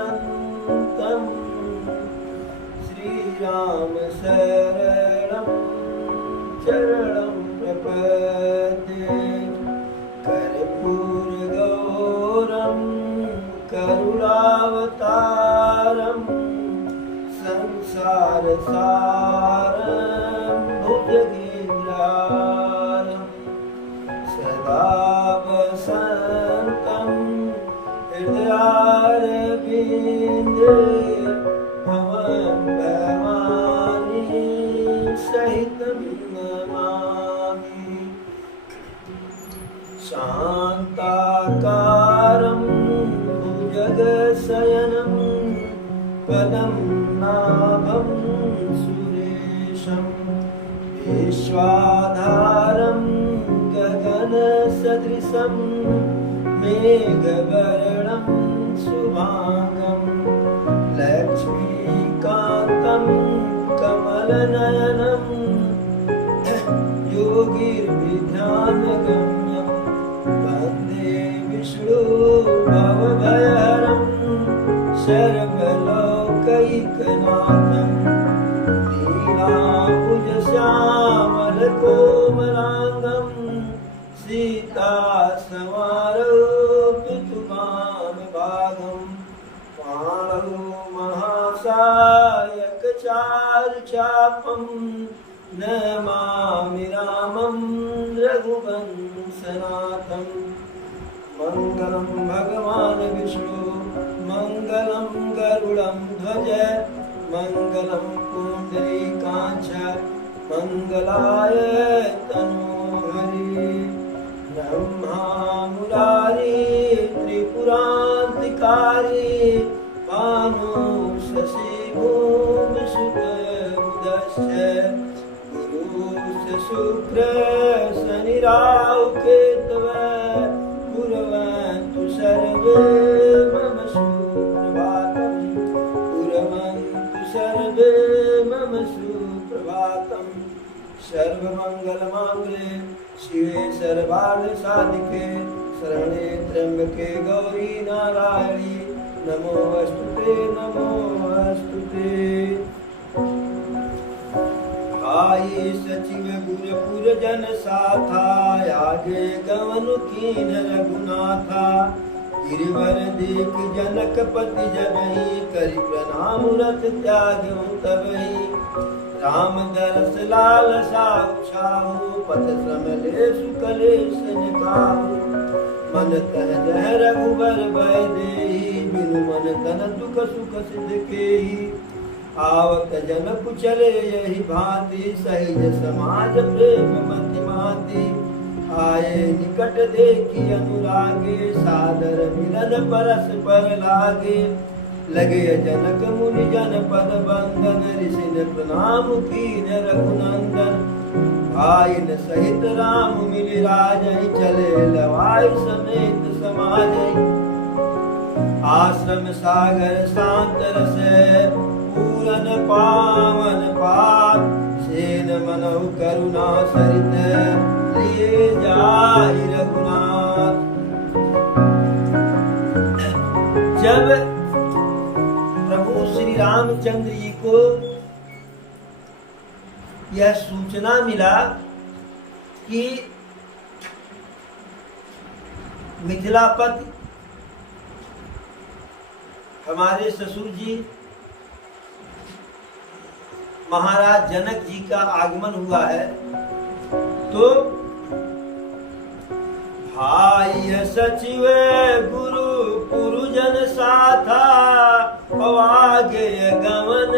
अनन्तम् श्रीराम शरणं चरणं प्रपद्ये कर्पूरगौरं करुणावतारं संसारसारं भुजगेन्द्रारं सदा वसन्तं हृदयारविन्दे भवं भवानी सहितं नमामि। शान्ताकारं भुजगशयनं पद्मनाभं सुरेशं विश्वाधारं गगनसदृशं मेघवर्णं शुभांगं लक्ष्मीकान्तं कमलनयनं योगिर्विध्यानगम्यं वन्दे विष्णु भवभयहरं सर्वलोकैकनाथं नीलाम्बुजश्यामलकोमलाङ्गं सीतासमारोपितुमामभागं पाणौ महासायकचारुचापं नमामि रामं रघुवंशनाथं। मङ्गलं भगवान् विष्णु मङ्गलं गरुडं ध्वज मङ्गलं पुण्डरीकाक्ष मङ्गलाय तनोहरि। ब्रह्मा मुरारी त्रिपुरान्तिकारी भानु शशि भूमिसुतबुधश्च गुरुश्च शुक्र शनिराहु केतवः कुर्वन्तु सर्वे मम सुप्रभातं कुर्वन्तु सर्वे मम सुप्रभातं। सर्वमङ्गलमाङ्गल्ये शिवे सर्वार्थसाधिके शरणे त्र्यम्बके गौरी नारायणी नमोऽस्तुते नमोऽस्तुते। आई सचिव गुरपुर जन साथा आगे गवन कीन रघुनाथा गिरिवर देख जनकपति जबहि करि प्रणाम रथ त्याग्यो तबहि। राम दरस लाल साहु छाहु पथ श्रमले सुकलेश निकाहु मन तन जह रघुबर भय देहि बिनु मन तन दुख सुख सिद्ध केहि। आवत जन कुचले यही भांति सहिज समाज प्रेम मति माति आए निकट देखी अनुरागे सादर मिलन परस पर लागे। लगे जनक मुनि जन पद बंदन ऋषि ने प्रणाम कीन रघुनंदन। भाइन सहित राम मिलि राजै चले लवाई समेत समाजै। आश्रम सागर शांत रस पूरन पावन पात सेन मनहु करुणा सरित लिए जाहि रघुनाथ। जब प्रभु श्री रामचंद्र जी को यह सूचना मिला कि मिथिलापति हमारे ससुर जी महाराज जनक जी का आगमन हुआ है, तो भाई सचिव गुरु पुरुजन साथा पवागे गमन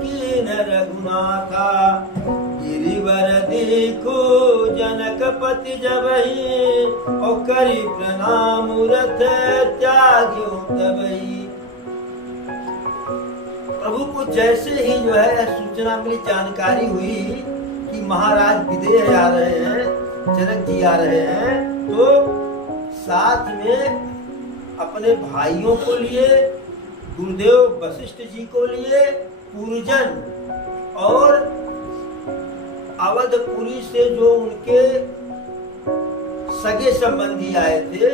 कीन रघुनाथा। गिरिवर देखो जनकपति जबहि और करी प्रणाम रथ त्याग्यो तबहि। प्रभु को जैसे ही जो है सूचना मिली, जानकारी हुई कि महाराज विदेह आ रहे हैं, जनक जी आ रहे हैं, तो साथ में अपने भाइयों को लिए, गुरुदेव वशिष्ठ जी को लिए, पुरजन और अवधपुरी से जो उनके सगे संबंधी आए थे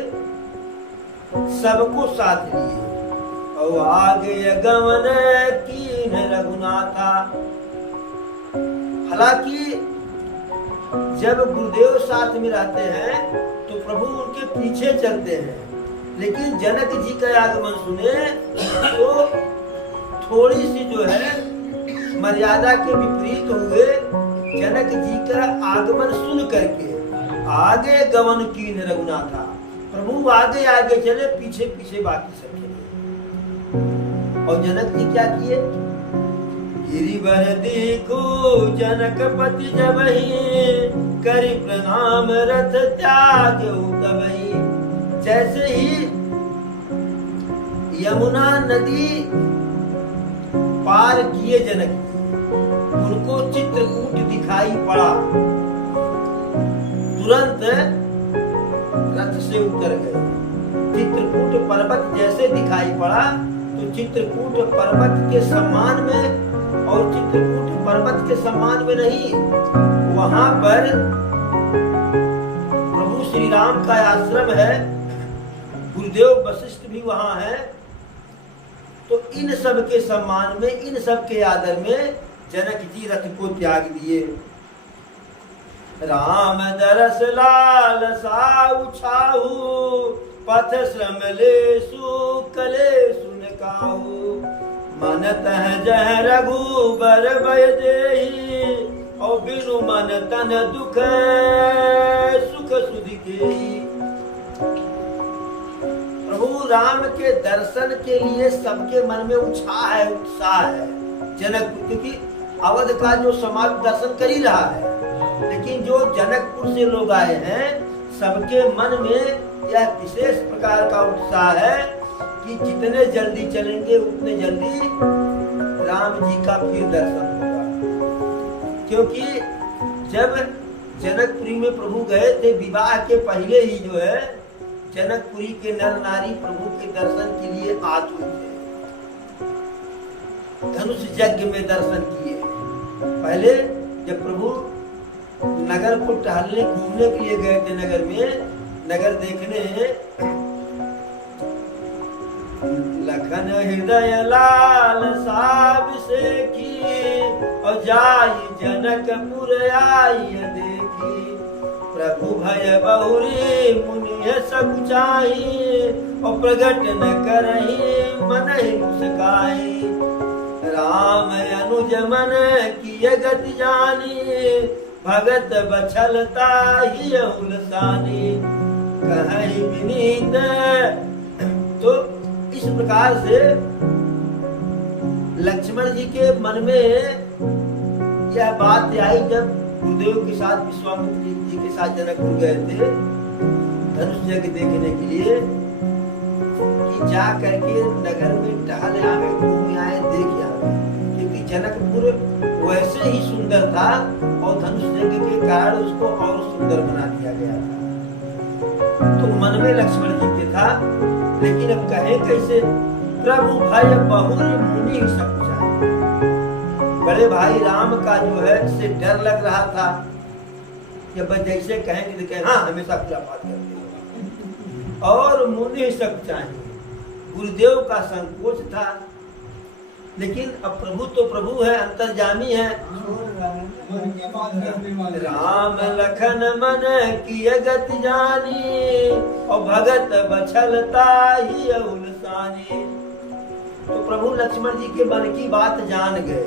सबको साथ लिए और आगे गमन कीन रघुनाथा। हालांकि जब गुरुदेव साथ में रहते हैं तो प्रभु उनके पीछे चलते हैं, लेकिन जनक जी का आगमन सुने तो थोड़ी सी जो है मर्यादा के विपरीत हुए। जनक जी का आगमन सुन करके आगे गमन कीन रघुनाथा, प्रभु आगे आगे चले, पीछे पीछे बाकी सब चले। और जनक जी क्या किए? गिरिवर देखो जनकपति जबहि, करि प्रणाम रथ त्याग तबहि। जैसे ही यमुना नदी पार किए जनक जी, उनको चित्रकूट दिखाई पड़ा, तुरंत रथ से उतर गए। चित्रकूट पर्वत जैसे दिखाई पड़ा तो चित्रकूट पर्वत के सम्मान में, और चित्रकूट पर्वत के सम्मान में नहीं, वहां पर प्रभु श्री राम का आश्रम है, गुरुदेव वशिष्ठ भी वहां है। तो इन सब के सम्मान में, इन सब के आदर में जनक जी रथ को त्याग दिए। राम दरस लाल साउ छाहू, पथ श्रम लेसु कले सुन काहू। मन तह जह रघुबर भय देहि, और बिनु मन तन दुख सुख सुधि केहि। प्रभु राम के दर्शन के लिए सबके मन में उत्साह है जनक, क्योंकि अवध का जो समाज दर्शन कर ही रहा है, लेकिन जो जनकपुर से लोग आए हैं सबके मन में यह विशेष प्रकार का उत्साह है कि जितने जल्दी चलेंगे उतने जल्दी राम जी का फिर दर्शन होगा। क्योंकि जब जनकपुरी में प्रभु गए थे, विवाह के पहले ही जो है जनकपुरी के नर नारी प्रभु के दर्शन के लिए आतुर थे। धनुष यज्ञ में दर्शन किए। पहले जब प्रभु नगर को टहलने घूमने के लिए गए थे, नगर में नगर देखने, लखन हृदय लाल साब से की, और जाई जनकपुर आई देखी। प्रभु भय बहुरी मुनि सकुचाई, और प्रगट न करही मन ही मुस्काई। राम अनुज मन किए गति जानी, भगत बछलता ही उलसानी। कहीं विनीत, तो इस प्रकार से लक्ष्मण जी के मन में यह बात आई जब गुरुदेव के साथ विश्वामित्र जी के साथ जनकपुर गए थे धनुष यज्ञ देखने के लिए, कि जा करके नगर में टहल आवे, घूम आए, देख आवे। क्योंकि जनकपुर वैसे ही सुंदर था और धनुष यज्ञ के कारण उसको और सुंदर बना दिया गया था। तो मन में लक्ष्मण जी के था, लेकिन अब कहे कैसे? प्रभु भय बहुरी मुनि सकुचाई। बड़े भाई राम का जो है से डर लग रहा था कि अब जैसे कहेंगे तो कहें हाँ हमेशा पूरा बात करते हैं, और मुनि सकुचाई, गुरुदेव का संकोच था। लेकिन अब प्रभु तो प्रभु है, अंतर्जामी है। राम लखन मन किए गति जानी, और भगत बछलता ही उलसानी। तो प्रभु लक्ष्मण जी के मन की बात जान गए,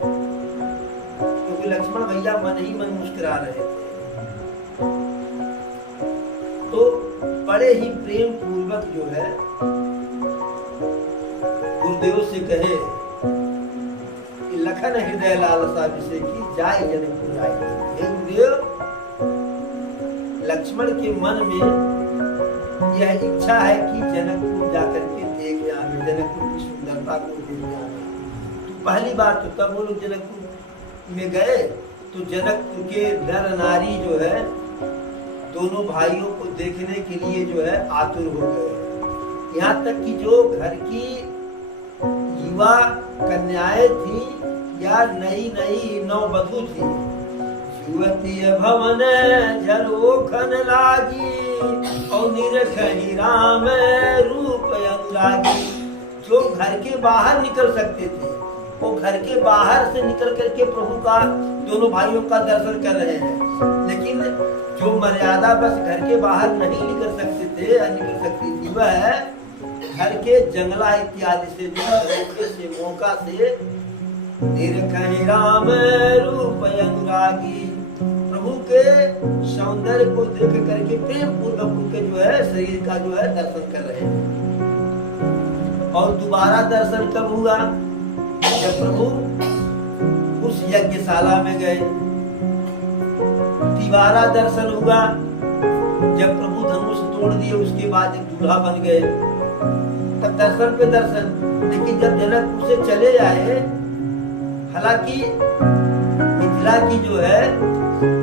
क्योंकि लक्ष्मण भैया मन ही मन मुस्कुरा रहे थे। तो बड़े ही प्रेम पूर्वक जो है गुरुदेव से कहे कि लखन हृदय लालसा विषय की जाए जनकपुर आए। हे गुरुदेव, लक्ष्मण के मन में यह इच्छा है कि जनकपुर जाकर के देख आवे, जनकपुर की सुंदरता को देख आवे। तो पहली बार तो तब वो लोग जनकपुर में गए तो जनकपुर के नर नारी जो है दोनों भाइयों को देखने के लिए जो है आतुर हो गए। यहाँ तक कि जो घर की युवा कन्याएं थी या नई नई नववधू थी, युवती भवन झरोखन लागी, और निरखहि राम रूप अनुरागी। जो घर के बाहर निकल सकते थे वो घर के बाहर से निकल करके प्रभु का, दोनों भाइयों का दर्शन कर रहे हैं। लेकिन जो मर्यादा बस घर के बाहर नहीं निकल सकते थे या निकल सकती थी, वह घर के जंगला इत्यादि से से मौका से निरखहि राम रूप अनुरागी, प्रभु के सौंदर्य को देख करके प्रेम पूर्वक उनके जो है शरीर का जो है दर्शन कर रहे हैं। और दोबारा दर्शन कब हुआ? जब प्रभु उस यज्ञशाला में गए। दोबारा दर्शन हुआ जब प्रभु धनुष तोड़ दिए, उसके बाद एक दूल्हा बन गए, तब दर्शन पे दर्शन। लेकिन जब जनकपुर से चले आए, हालांकि मिथिला की जो है,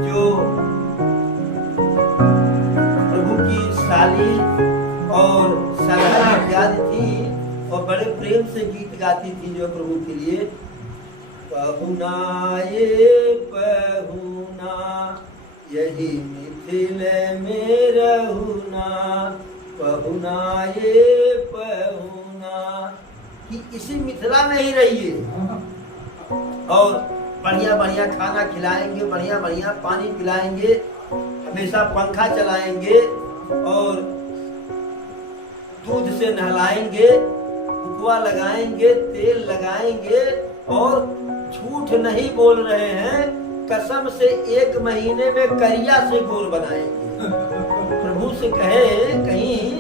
जो प्रभु की साली और सरला इत्यादि थी, और बड़े प्रेम से गीत गाती थी जो प्रभु के लिए, पहुना ये पहुना यही मिथिल में रहुना, पहुना ये पहुना, कि इसी मिथिला में ही रहिए और बढ़िया बढ़िया खाना खिलाएंगे, बढ़िया बढ़िया पानी पिलाएंगे, हमेशा पंखा चलाएंगे और दूध से नहलाएंगे, उपवा लगाएंगे, तेल लगाएंगे, और झूठ नहीं बोल रहे हैं, कसम से 1 महीने में करिया से गोर बनाएंगे। प्रभु से कहे कहीं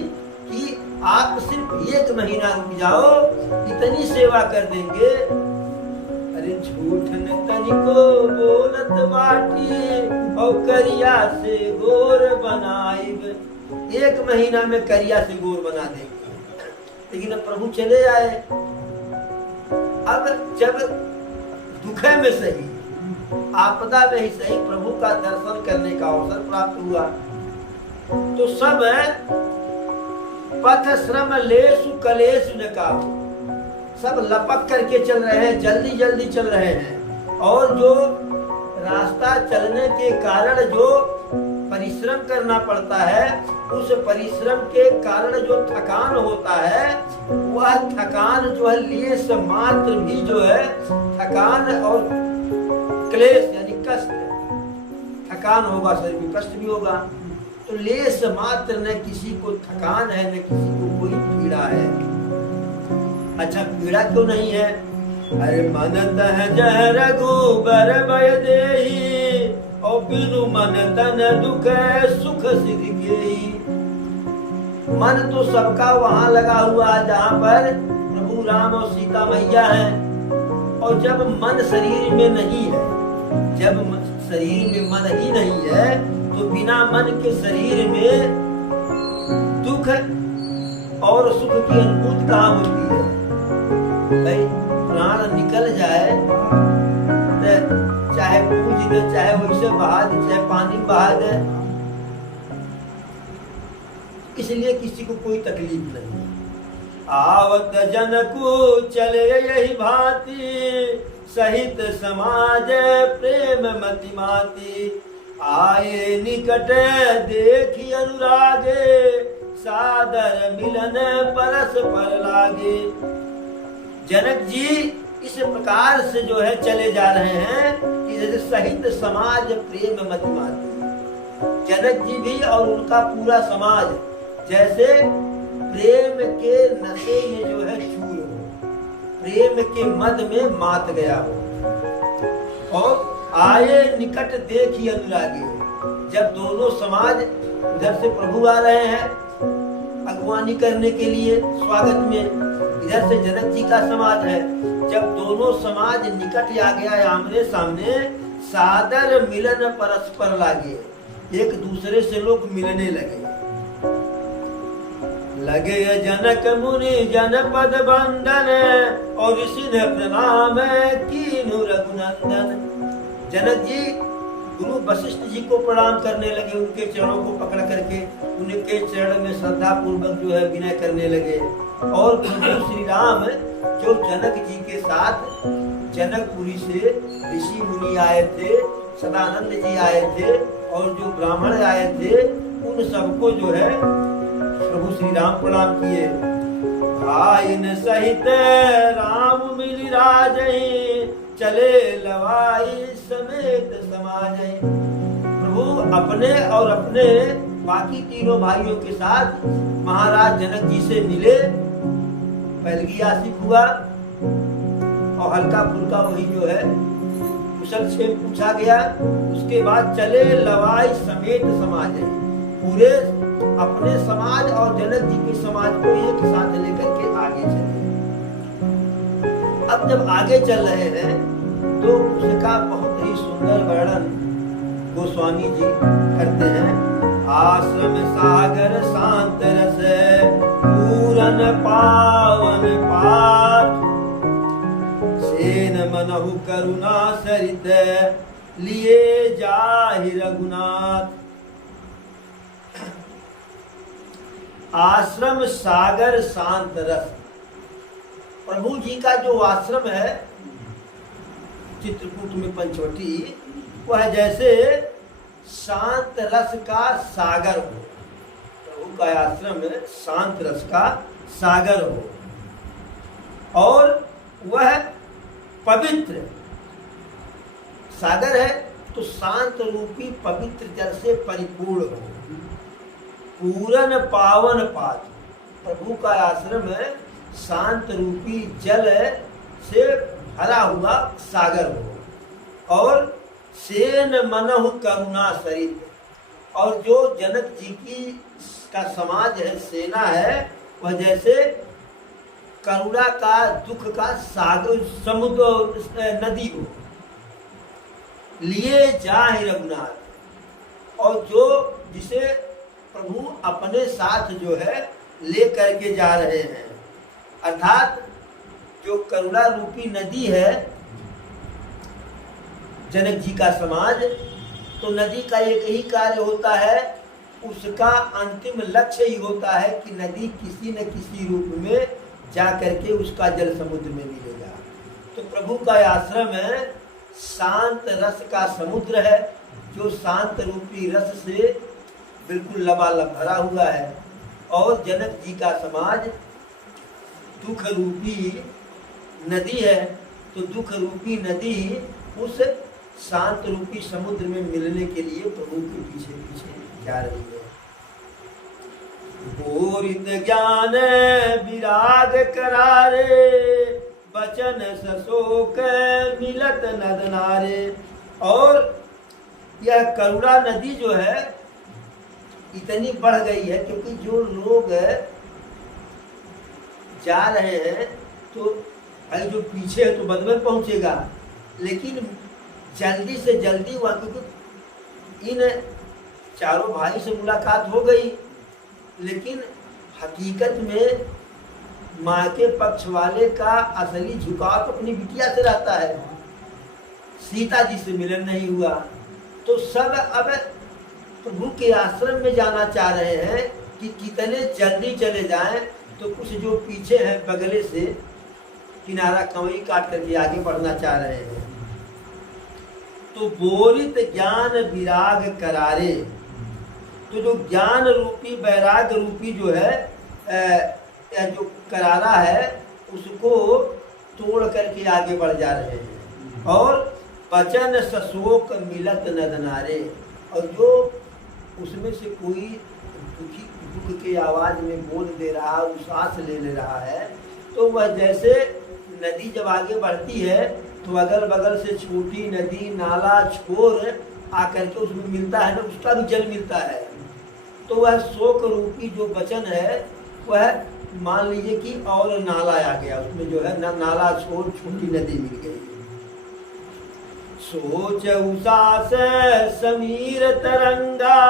कि आप सिर्फ 1 महीना रुक जाओ, इतनी सेवा कर देंगे। अरे झूठ न तनिको बोलत बाटी और करिया से गोर बनाइब, 1 महीना में करिया से गोर बना देंगे। लेकिन अब प्रभु चले आए। अब जब दुख में सही, आपदा में ही सही, प्रभु का दर्शन करने का अवसर प्राप्त हुआ, तो सब पथ श्रम लेसु कलेसु न काहू, सब लपक करके चल रहे हैं, जल्दी जल्दी चल रहे हैं। और जो रास्ता चलने के कारण जो परिश्रम करना पड़ता है, उस परिश्रम के कारण जो थकान होता है, वह थकान जो है लेस मात्र भी जो है थकान और क्लेश यानी कष्ट, थकान होगा, शरीर में कष्ट भी होगा। तो लेस मात्र न किसी को थकान है, न किसी को कोई पीड़ा है। अच्छा, पीड़ा क्यों नहीं है? अरे मन तह जह रघुबर भय देहि, और बिनु मन तन दुख सुख सिद्ध गेहि। मन तो सबका वहां लगा हुआ जहां पर प्रभु राम और सीता मैया हैं, और जब मन शरीर में नहीं है, जब शरीर में मन ही नहीं है, तो बिना मन के शरीर में दुख और सुख की अनुभूति कहाँ होती है? भाई प्राण निकल जाए, चाहे पूज दे, चाहे वैसे बहा दे, चाहे पानी बहा दे, इसलिए किसी को कोई तकलीफ नहीं। आवत जनकु चले यही भांति, सहित समाज प्रेम मति माती। आए निकट देखी अनुरागे, सादर मिलन परस पर लागे। जनक जी इस प्रकार से जो है चले जा रहे हैं कि जैसे सहित समाज प्रेम मति माती। जनक जी भी और उनका पूरा समाज जैसे प्रेम के नशे में जो है चूर हो, प्रेम के मद में मात गया हो। और आए निकट देखी अनुरागी, जब दोनों समाज उधर से प्रभु आ रहे हैं अगवानी करने के लिए स्वागत में, इधर से जनक जी का समाज है, जब दोनों समाज निकट आ गया आमने सामने, सादर मिलन परस्पर लागे, एक दूसरे से लोग मिलने लगे। लगे जनक मुनि जनपद बंदन, और ऋषि ने प्रणाम कीनु रघुनंदन। जनक जी गुरु वशिष्ठ जी को प्रणाम करने लगे, उनके चरणों को पकड़ करके उनके चरण में श्रद्धा पूर्वक जो है विनय करने लगे। और प्रभु श्री राम जो जनक जी के साथ जनकपुरी से ऋषि मुनि आए थे, सदानंद जी आए थे, और जो ब्राह्मण आए थे, उन सबको जो है प्रभु श्री राम प्रणाम किए। आइन सहित राम मिली राजहि, चले लवाई समेत समाजहि। प्रभु अपने और अपने बाकी तीनों भाइयों के साथ महाराज जनक जी से मिले। पहलगी आशिक हुआ और हल्का फुल्का वही जो है कुशल क्षेम पूछा गया। उसके बाद चले लवाई समेत समाज है, पूरे अपने समाज और जनक जी के समाज को एक साथ लेकर के आगे चले। अब जब आगे चल रहे हैं तो उसका बहुत ही सुंदर वर्णन गोस्वामी जी करते हैं। आश्रम सागर शांत रस, पूरन पावन पाठ, सेन मनहु करुणा सरित, लिए जाहि रघुनाथ। आश्रम सागर शांत रस, प्रभु जी का जो आश्रम है चित्रकूट में पंचवटी, वह जैसे शांत रस का सागर हो। प्रभु का आश्रम शांत रस का सागर हो और वह पवित्र सागर है तो शांत रूपी पवित्र जल से परिपूर्ण हो। पूरन पावन पात्र, प्रभु का आश्रम है शांत रूपी जल से भरा हुआ सागर हो। और सेन मनहु करुणा सरित, और जो जनक जी की का समाज है, सेना है, वह जैसे करुणा का दुख का सागर समुद्र नदी हो। लिए जाहि रघुनाथ, और जो जिसे प्रभु अपने साथ जो है ले करके जा रहे हैं, अर्थात जो करुणा रूपी नदी है जनक जी का समाज, तो नदी का एक ही कार्य होता है, उसका अंतिम लक्ष्य ही होता है कि नदी किसी न किसी रूप में जा करके उसका जल समुद्र में मिलेगा। तो प्रभु का आश्रम है शांत रस का समुद्र है, जो शांत रूपी रस से बिल्कुल लबालब भरा हुआ है। और जनक जी का समाज दुख रूपी नदी है, तो दुख रूपी नदी उस शांत रूपी समुद्र में मिलने के लिए प्रभु के पीछे पीछे जा रही है। पूरित ज्ञान विराग करारे, बचन सशोक मिलत नद नारे। और यह करुणा नदी जो है इतनी बढ़ गई है, क्योंकि जो लोग जा रहे हैं तो भाई जो पीछे है तो बद में पहुंचेगा, लेकिन जल्दी से जल्दी हुआ, क्योंकि इन चारों भाई से मुलाकात हो गई, लेकिन हकीकत में माँ के पक्ष वाले का असली झुकाव तो अपनी बिटिया से रहता है। सीता जी से मिलन नहीं हुआ, तो सब अब प्रभु के आश्रम में जाना चाह रहे हैं कि कितने जल्दी चले जाएं, तो कुछ जो पीछे हैं बगले से किनारा कवई काट करके आगे बढ़ना चाह रहे हैं। तो बोरित ज्ञान विराग करारे, तो जो ज्ञान रूपी वैराग रूपी जो है जो करारा है, उसको तोड़ करके आगे बढ़ जा रहे हैं। और बचन सशोक मिलत नद नारे, और जो उसमें से कोई दुख के आवाज में बोल दे रहा, सांस ले रहा है, तो वह जैसे नदी जब आगे बढ़ती है तो अगल बगल से छोटी नदी नाला छोर आकर के उसमें मिलता है ना, उसका भी जल मिलता है। तो वह शोक रूपी जो वचन है, वह मान लीजिए कि और नाला आ गया, उसमें जो है ना नाला छोड़ छोटी नदी मिल गई। सोच उषा से समीर तरंगा,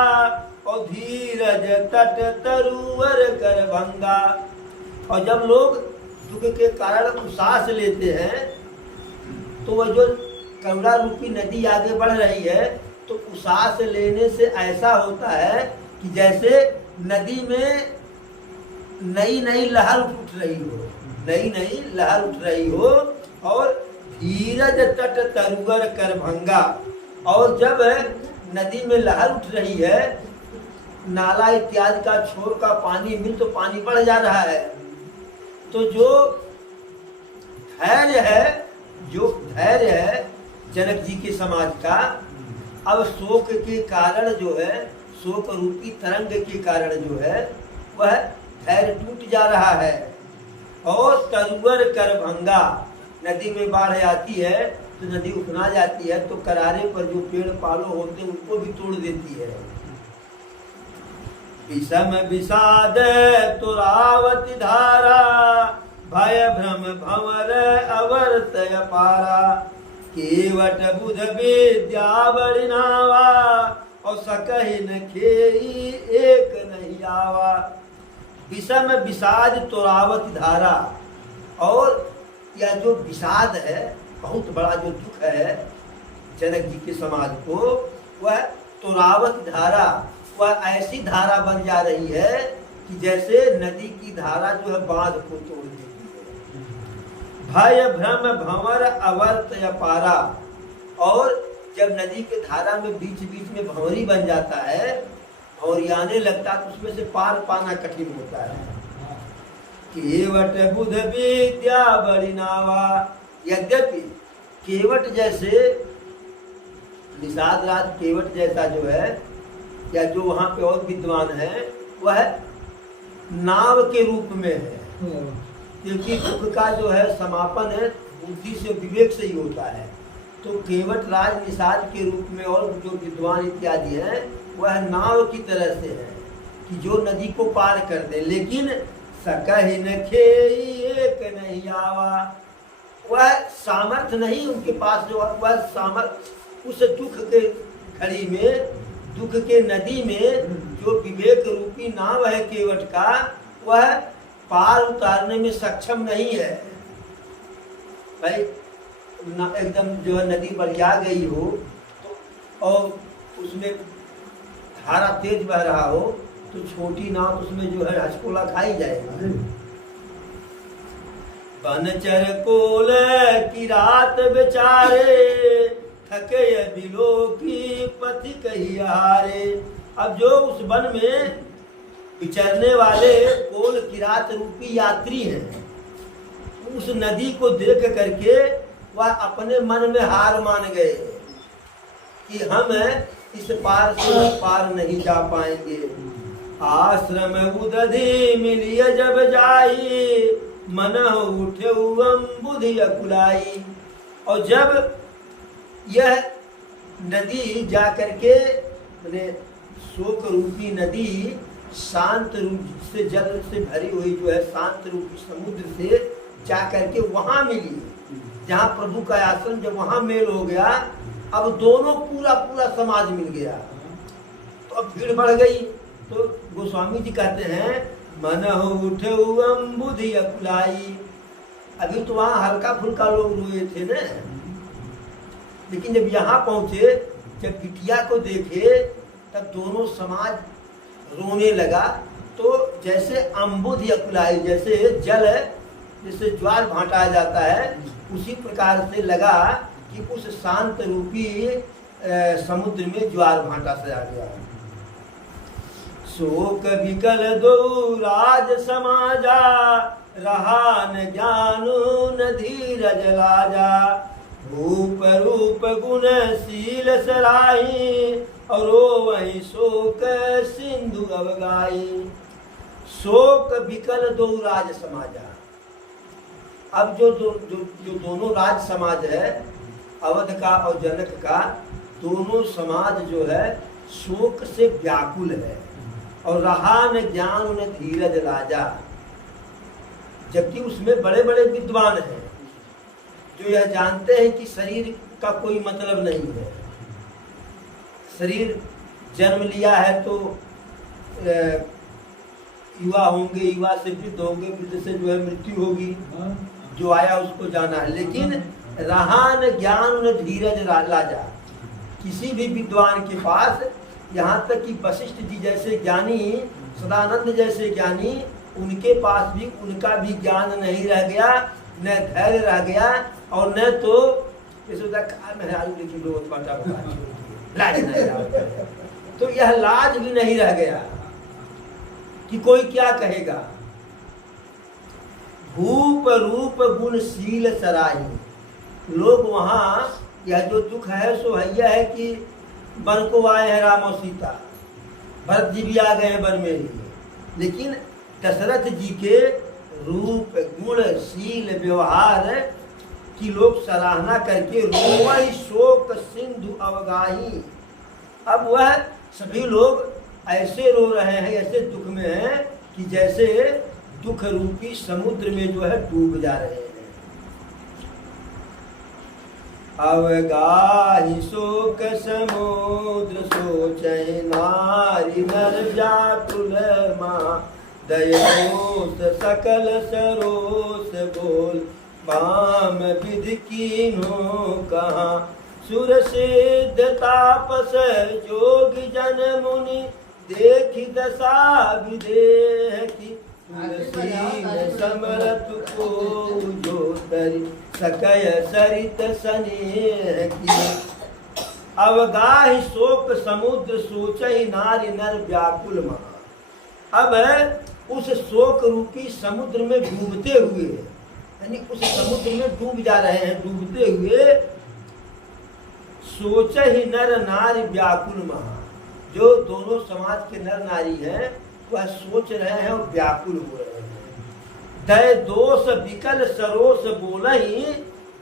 और धीरज तट तरुवर कर भंगा। और जब लोग दुख के कारण उसास लेते हैं, तो वह जो करुणा रूपी नदी आगे बढ़ रही है, तो उसास लेने से ऐसा होता है कि जैसे नदी में नई नई लहर उठ रही हो, नई नई लहर उठ रही हो। और धीरज तट तरुवर कर भंगा, और जब नदी में लहर उठ रही है, नाला इत्यादि का छोर का पानी मिल तो पानी बढ़ जा रहा है, तो जो धैर्य है जनक जी के समाज का, अब शोक के कारण जो है, शोक रूपी तरंग के कारण जो है वह धैर्य टूट जा रहा है। और तरुवर कर भंगा, नदी में बाढ़ आती है तो नदी उफना जाती है, तो करारे पर जो पेड़ पालो होते उनको भी तोड़ देती है। विषम विषाद तुरावती धारा, भय भ्रम भंवर अवर्त अपारा, केवट बुध विद्या बड़ी नावा, और सकहि न खेई एक नहीं आवा। विषम विषाद तुरावती धारा, और यह जो विषाद है, बहुत बड़ा जो दुख है जनक जी के समाज को, वह तुरावत धारा, वह ऐसी धारा बन जा रही है कि जैसे नदी की धारा जो है बांध को तोड़ देती है। भय भ्रम भंवर अवर्त अपारा, और जब नदी के धारा में बीच बीच में भंवरी बन जाता है, भंवरियाने लगता है, तो उसमें से पार पाना कठिन होता है। केवट बुध विद्या बड़ी नावा, यद्यपि केवट जैसे, निषाद राज केवट जैसा जो है, या जो वहाँ पे और विद्वान है, वह नाव के रूप में है, क्योंकि दुख का जो है समापन है बुद्धि से, विवेक से ही होता है। तो केवट राज निषाद के रूप में और जो विद्वान इत्यादि है, वह नाव की तरह से है कि जो नदी को पार कर दे, लेकिन सकहि न खेई एक नहीं आवा, वह सामर्थ्य नहीं उनके पास, जो वह सामर्थ्य उस दुख के घड़ी में, दुख के नदी में जो विवेक रूपी नाव है केवट का, वह पार उतारने में सक्षम नहीं है। भाई एकदम जो है नदी बरजा गई हो तो, और उसमें धारा तेज बह रहा हो, तो छोटी नाव उसमें जो है हचकोला खाई जाएगा। बनचर कोल की रात बेचारे, थके बिलो की पथि कही हारे। अब जो उस वन में विचरने वाले कोल किरात रूपी यात्री हैं, उस नदी को देख करके वह अपने मन में हार मान गए कि हम इस पार से उस पार नहीं जा पाएंगे। आश्रम उदधि मिलिय जब जाई, मन उठे बुद्धि अकुलाई। और जब यह नदी जा करके, मैंने शोक रूपी नदी शांत रूप से, जल से भरी हुई जो है शांत रूपी समुद्र से जा करके वहां मिली, जहाँ प्रभु का आश्रम, जब वहां मेल हो गया, अब दोनों पूरा समाज मिल गया, तो अब भीड़ बढ़ गई। तो गोस्वामी जी कहते हैं, मन उठे बुद्धि अकुलाई। अभी तो वहां हल्का फुल्का लोग रोए थे ना, लेकिन जब यहाँ पहुंचे, जब बिटिया को देखे, तब दोनों समाज रोने लगा। तो जैसे अम्बुधि अकुलाई, जैसे जल जैसे ज्वार भांटा जाता है, उसी प्रकार से लगा कि उस शांत रूपी समुद्र में ज्वार भांटा से आ गया। शोक विकल दो राज समाजा, रहा न ज्ञानु न धीरज लाजा। रूप रूप गुण शील सराही, और वही शोक सिंधु अवगाई। शोक विकल दो राज समाजा। अब जो दोनों राज समाज है, अवध का और जनक का, दोनों समाज जो है शोक से व्याकुल है। और रहा न ज्ञान न धीरज लाजा, जबकि उसमें बड़े बड़े विद्वान हैं जो यह जानते हैं कि शरीर का कोई मतलब नहीं है। शरीर जन्म लिया है तो युवा होंगे, युवा से वृद्ध होंगे, वृद्ध से जो है मृत्यु होगी, जो आया उसको जाना है। लेकिन रहा न ज्ञान न धीरज लाजा, किसी भी विद्वान के पास, यहाँ तक कि वशिष्ठ जी जैसे ज्ञानी, सदानंद जैसे ज्ञानी, उनके पास भी उनका भी ज्ञान नहीं रह गया, न धैर्य रह गया, और न तो लाज नहीं रहा। तो यह लाज भी नहीं रह गया कि कोई क्या कहेगा। भूप रूप गुणशील सराही। लोग वहाँ यह जो दुख है सो हैया है कि वन को आए हैं राम और सीता, भरत जी भी आ गए हैं वन में ही, लेकिन दशरथ जी के रूप गुण शील व्यवहार की लोग सराहना करके रोवहि शोक सिंधु अवगाही। अब वह सभी लोग ऐसे रो रहे हैं, ऐसे दुख में हैं कि जैसे दुख रूपी समुद्र में जो है डूब जा रहे हैं। अवगाही शोक समुद्र सोचहि नारी नर व्याकुल माँ, दयोस सकल सरोस बोल बाम विधि कीन्हो कहाँ। सुर सिद्ध तापस जोग जन मुनि देखि दशा विदेह की। तुलसी समरथ को जो तरि सकय सरित स्नेह की। अवगाहि शोक समुद्र सोचहि नारी नर व्याकुल महा। अब उस शोक रूपी समुद्र में डूबते हुए, यानी उस समुद्र में डूब जा रहे हैं, डूबते हुए सोचहि नर नारी व्याकुल महा। जो दोनों समाज के नर नारी हैं वह सोच रहे हैं और व्याकुल हो रहे हैं। दय दोष विकल सरोस बोलहि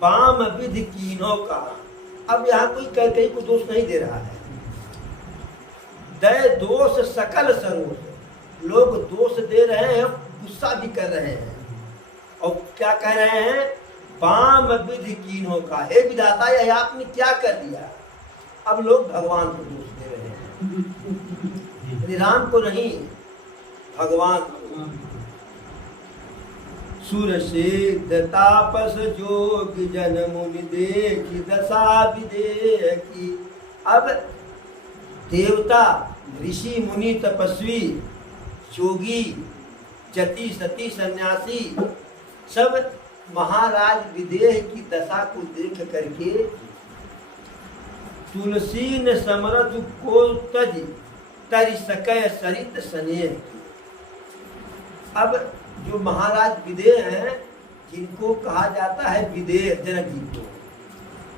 बाम विधि कीन्हो कहा। अब यहाँ कोई कहीं को दोष नहीं दे रहा है। दय दोष सकल सरोस, लोग दोष दे रहे हैं, गुस्सा भी कर रहे हैं और क्या कह रहे हैं, बाम विधि कीन्हो का। हे विधाता यह आपने क्या कर दिया। अब लोग भगवान को दोष दे रहे हैं, राम को नहीं, भगवान को। सुर सिद्ध तापस जोग जन मुनि देखि दशा विदेह की। अब देवता ऋषि मुनि तपस्वी जोगी जति सती सन्यासी सब महाराज विदेह की दशा को देख करके तुलसी ने समरथ को तज तरि सकय सरित स्नेह। अब जो महाराज विदेह हैं, जिनको कहा जाता है विदेह जनक जी को,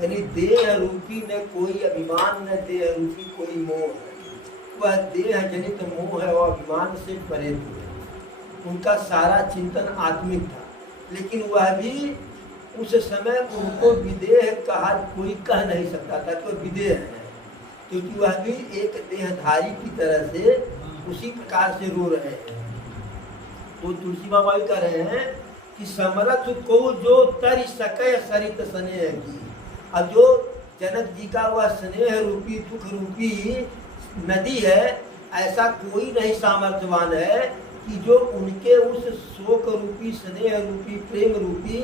यानी देह रूपी न कोई अभिमान न देह रूपी कोई मोह है। वह देह जनित मोह है और अभिमान से परे थे। उनका सारा चिंतन आत्मिक था, लेकिन वह भी उस समय उनको विदेह कहा कोई कह नहीं सकता था कि वह विदेह है, क्योंकि वह भी एक देहधारी की तरह से उसी प्रकार से रो रहे हैं। तो तुलसी बाबा कह रहे हैं कि समरथ को जो तरि सकय सरित स्नेह की। अब जो जनक जी का वह स्नेह रूपी दुख रूपी नदी है, ऐसा कोई नहीं सामर्थ्यवान है कि जो उनके उस शोक रूपी स्नेह रूपी प्रेम रूपी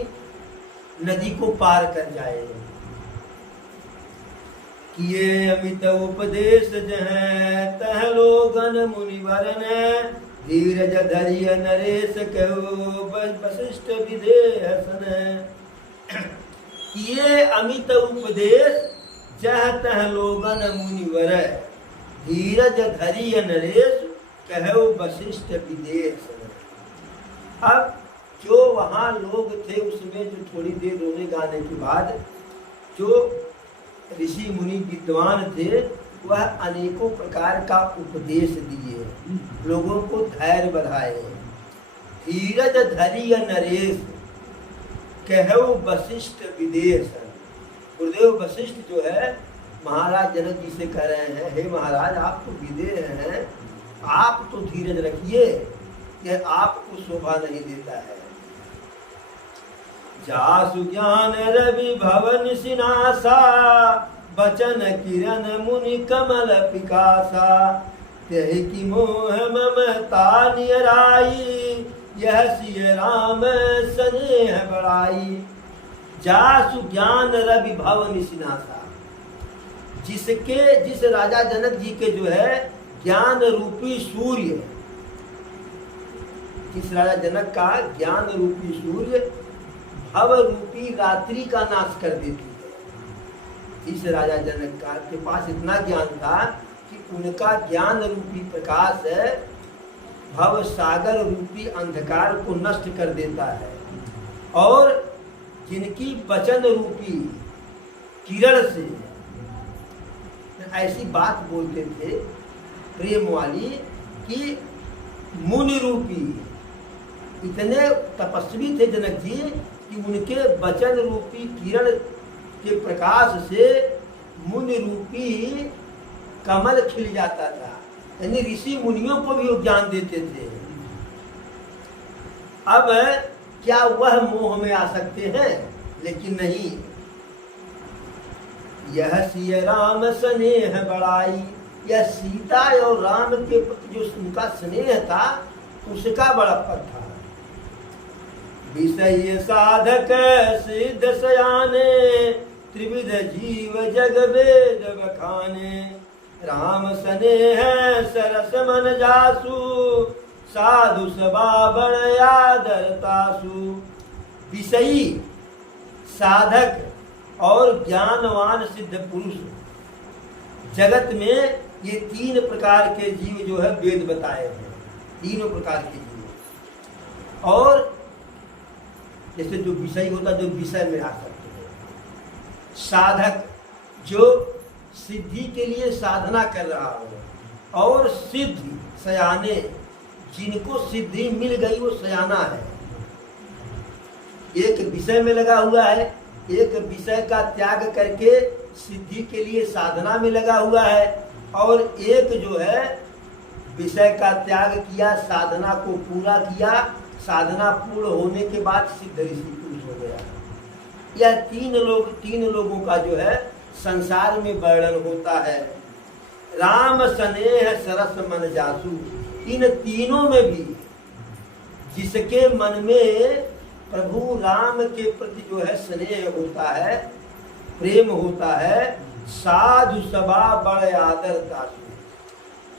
नदी को पार कर जाए। किए अमित उपदेश जहाँ तह लोगन मुनिवर ने, धीरज धरिय नरेश कहो वशिष्ठ विदेह सन। किए अमित उपदेश जह तह लोगन मुनिवर, धीरज धरिय नरेश कहो वशिष्ठ विदेह सन। अब जो वहाँ लोग थे उसमें जो थोड़ी देर रोने गाने के बाद जो ऋषि मुनि विद्वान थे, वह अनेकों प्रकार का उपदेश दिए, लोगों को धैर्य बढ़ाए। धीरज धरिय नरेश कहो वशिष्ठ विदेह सन। गुरुदेव वशिष्ठ जो है महाराज जनक जी से कह रहे हैं, हे महाराज आप तो विदेह हैं, आप तो धीरज रखिए, यह आपको शोभा नहीं देता है। जासु ज्ञान रवि भवन सिनासा, बचन किरण मुनि कमल पिकासा। यही की मोह ममता नियराई, यह सिय राम स्नेह बढ़ाई। जासु ज्ञान रवि भवन सिनासा, जिस राजा जनक जी के जो है ज्ञान रूपी सूर्य, जिस राजा जनक का ज्ञान रूपी सूर्य भव रूपी रात्रि का नाश कर देती है। इस राजा जनक का के पास इतना ज्ञान था कि उनका ज्ञान रूपी प्रकाश है भव सागर रूपी अंधकार को नष्ट कर देता है। और जिनकी वचन रूपी किरण से ऐसी बात बोलते थे प्रेम वाली कि मुनि रूपी, इतने तपस्वी थे जनक जी कि उनके वचन रूपी किरण के प्रकाश से मुनि रूपी कमल खिल जाता था, यानी ऋषि मुनियों को भी वो ज्ञान देते थे। अब क्या वह मोह में आ सकते हैं? लेकिन नहीं। यह सिय राम स्नेह बढ़ाई, यह सीता और राम के प्रति जो उनका स्नेह था उसका बड़प्पन था। विषय साधक सिद्ध सयाने, त्रिविध जीव जग वेद बखाने, राम स्नेह सरस मन जासु, साधु सभा बड़ आदर तासु। विषयी, साधक और ज्ञानवान सिद्ध पुरुष, जगत में ये तीन प्रकार के जीव जो है वेद बताए हैं, तीनों प्रकार के जीव। और जैसे जो विषय होता है, जो विषय में आ सकते हैं, साधक जो सिद्धि के लिए साधना कर रहा हो, और सिद्धि सयाने, जिनको सिद्धि मिल गई वो सयाना है। एक विषय में लगा हुआ है, एक विषय का त्याग करके सिद्धि के लिए साधना में लगा हुआ है, और एक जो है विषय का त्याग किया, साधना को पूरा किया, साधना पूर्ण होने के बाद सिद्ध ऋषि पुरुष हो गया। यह तीन लोगों का जो है संसार में वर्णन होता है। राम स्नेह सरस मन जासु, इन तीनों में भी जिसके मन में प्रभु राम के प्रति जो है स्नेह होता है, प्रेम होता है, साधु सभा बड़े आदर तासु,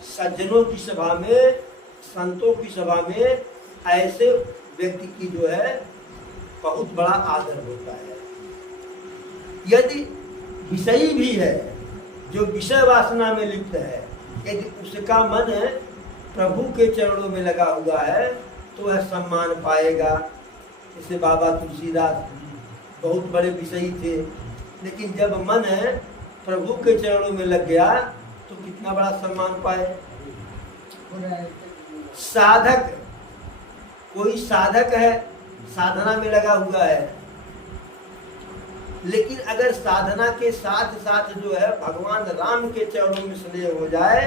सज्जनों की सभा में, संतों की सभा में ऐसे व्यक्ति की जो है बहुत बड़ा आदर होता है। यदि विषयी भी है, जो विषय वासना में लिप्त है, यदि उसका मन प्रभु के चरणों में लगा हुआ है तो वह सम्मान पाएगा। जैसे बाबा तुलसीदास बहुत बड़े विषयी थे, लेकिन जब मन प्रभु के चरणों में लग गया तो कितना बड़ा सम्मान पाए। साधक, कोई साधक है, साधना में लगा हुआ है, लेकिन अगर साधना के साथ साथ जो है भगवान राम के चरणों में स्नेह हो जाए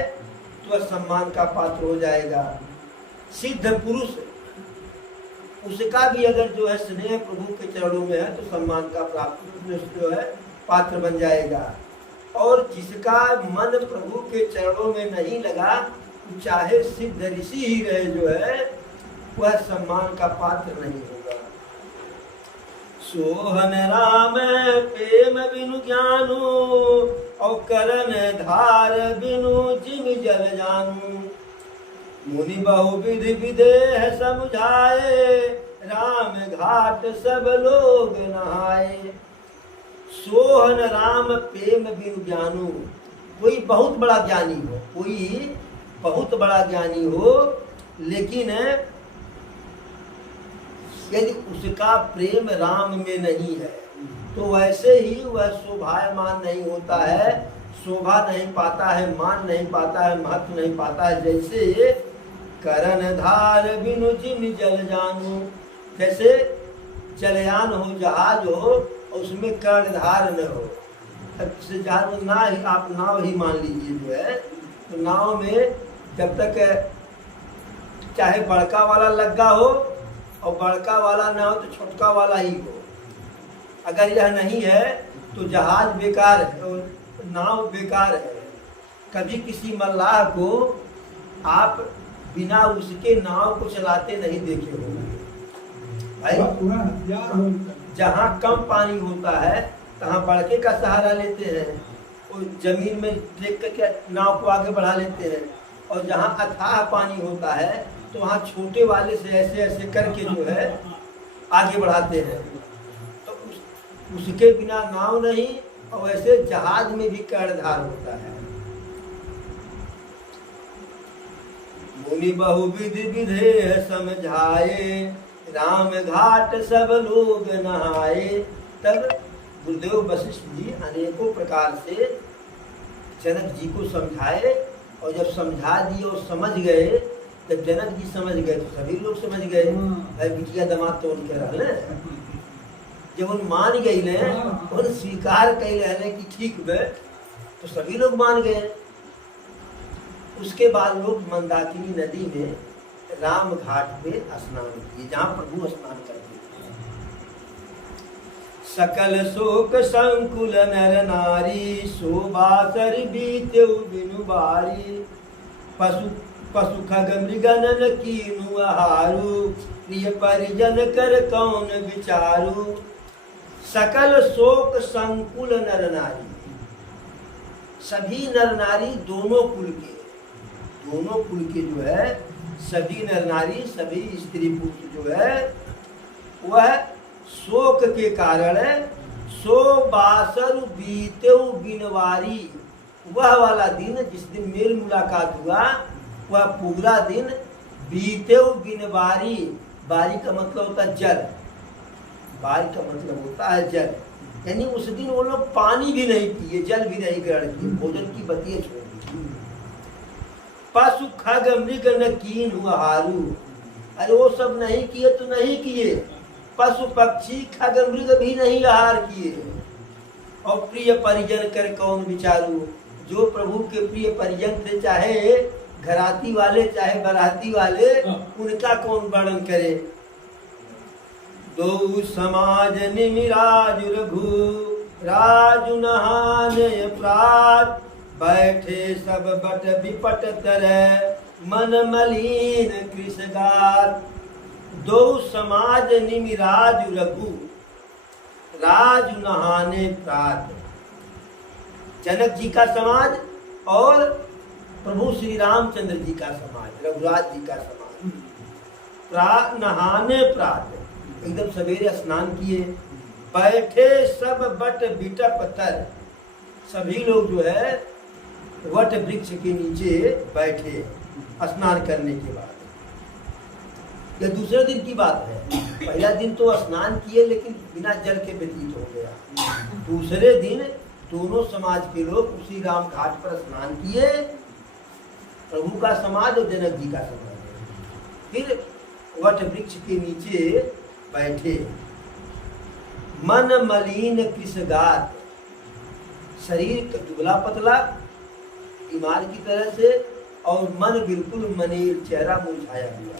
तो वह सम्मान का पात्र हो जाएगा। सिद्ध पुरुष, उसका भी अगर जो है स्नेह प्रभु के चरणों में है तो सम्मान का प्राप्त जो है पात्र बन जाएगा। और जिसका मन प्रभु के चरणों में नहीं लगा, चाहे सिद्ध ऋषि ही रहे जो है, वह सम्मान का पात्र नहीं होगा। सोहन राम प्रेम बिनु ज्ञानु, और करन धार बिनु जिम जल जानू। मुनि बहु विधि विदेह समझाए, राम घाट सब लोग नहाए। सोहन राम प्रेम बिनु ज्ञानु, कोई बहुत बड़ा ज्ञानी हो, कोई बहुत बड़ा ज्ञानी हो, लेकिन यदि उसका प्रेम राम में नहीं है तो वैसे ही वह शोभायमान नहीं होता है, शोभा नहीं पाता है, मान नहीं पाता है, महत्व नहीं पाता है। जैसे करन धार बिनु जिम जल जानू, जैसे जलयान हो, जहाज हो, उसमें कर्णधार न हो। अब जहाज ना ही, आप नाव ही मान लीजिए जो है, तो नाव में जब तक चाहे बड़का वाला लग्गा हो और बड़का वाला ना हो तो छोटका वाला ही हो, अगर यह नहीं है तो जहाज बेकार है और नाव बेकार है। कभी किसी मल्लाह को आप बिना उसके नाव को चलाते नहीं देखे होंगे भाई। जहाँ कम पानी होता है तहाँ बड़के का सहारा लेते हैं, और जमीन में देख करके नाव को आगे बढ़ा लेते हैं, और जहाँ अथाह पानी होता है तो वहाँ छोटे वाले से ऐसे ऐसे करके जो है आगे बढ़ाते हैं। तो उसके बिना नाव नहीं, और वैसे जहाज में भी कर्णधार होता है। मुनि बहु विधि विधेय समझाए, राम घाट सब लोग नहाए। तब गुरुदेव वशिष्ठ जी अनेकों प्रकार से जनक जी को समझाए, और जब समझा दिए और समझ गए, जब जनक जी समझ गए तो सभी लोग समझ गए। बिटिया दामाद तो उनके रहले, जब उन मान गई ने, उन स्वीकार कैले कि ठीक बे, तो सभी लोग मान गए। उसके बाद लोग मंदाकिनी नदी में राम घाट पे स्नान किए, जहाँ प्रभु स्नान करते थे। सकल शोक संकुल नर नारी, शोभासर बीते बिनु बारी। पशु पशु खग मृगनन कीनु आहारू, प्रिय परिजन कर कौन विचारू। सकल शोक संकुल नर नारी, सभी नर नारी दोनों कुल के जो है सभी नर नारी, सभी स्त्री पुरुष जो है वह शोक के कारण सो बासर बीते बिनवारी, वह वाला दिन जिस दिन मेल मुलाकात हुआ वह पूरा दिन बीते बिनवारी। बारी का मतलब होता है जल, बारी का मतलब होता है जल, यानी उस दिन वो लोग पानी भी नहीं पिए, जल भी नहीं ग्रहण किए, भोजन की बतिये छोड़ दी। पशु खग मृग न कीन आहारू, अरे वो सब नहीं किए तो नहीं किए, पशु पक्षी खग मृग भी नहीं आहार किए। और प्रिय परिजन कर कौन विचारू, जो प्रभु के प्रिय परिजन थे, चाहे घराती वाले चाहे बराती वाले, उनका कौन वर्णन करे। दो समाज निमिराज रघु, राजु नहाने प्रात, बैठे सब बट विपट तरह, मन मलिन कृषगार। दो समाज निमिराज रघु, राजु नहाने प्रात, जनक जी का समाज और प्रभु श्री रामचंद्र जी का समाज, रघुराज जी का समाज। नहाने प्रात, एकदम सवेरे स्नान किए। बैठे सब बट बिटप तर, सभी लोग जो है वट वृक्ष के नीचे बैठे स्नान करने के बाद। यह दूसरे दिन की बात है, पहला दिन तो स्नान किए लेकिन बिना जल के व्यतीत हो गया। दूसरे दिन दोनों समाज के लोग उसी राम घाट पर स्नान किए, प्रभु का समाज और जनक जी का समाज। फिर वट वृक्ष के नीचे बैठे। मन मलिन कृषगात, शरीर दुबला पतला बीमार की तरह से, और मन बिल्कुल मनीर, चेहरा मुरझाया हुआ।